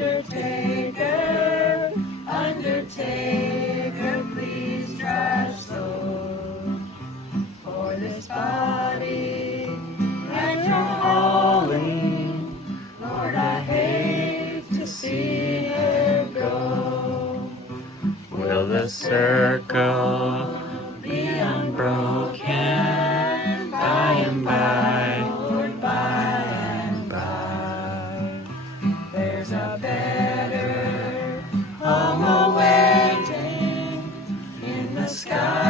Undertaker, Undertaker, please drive slow. For this body that you're hauling, Lord, I hate to see her go. Will the circle be unbroken by and by, Lord, by and by? There's a better home awaiting in the sky.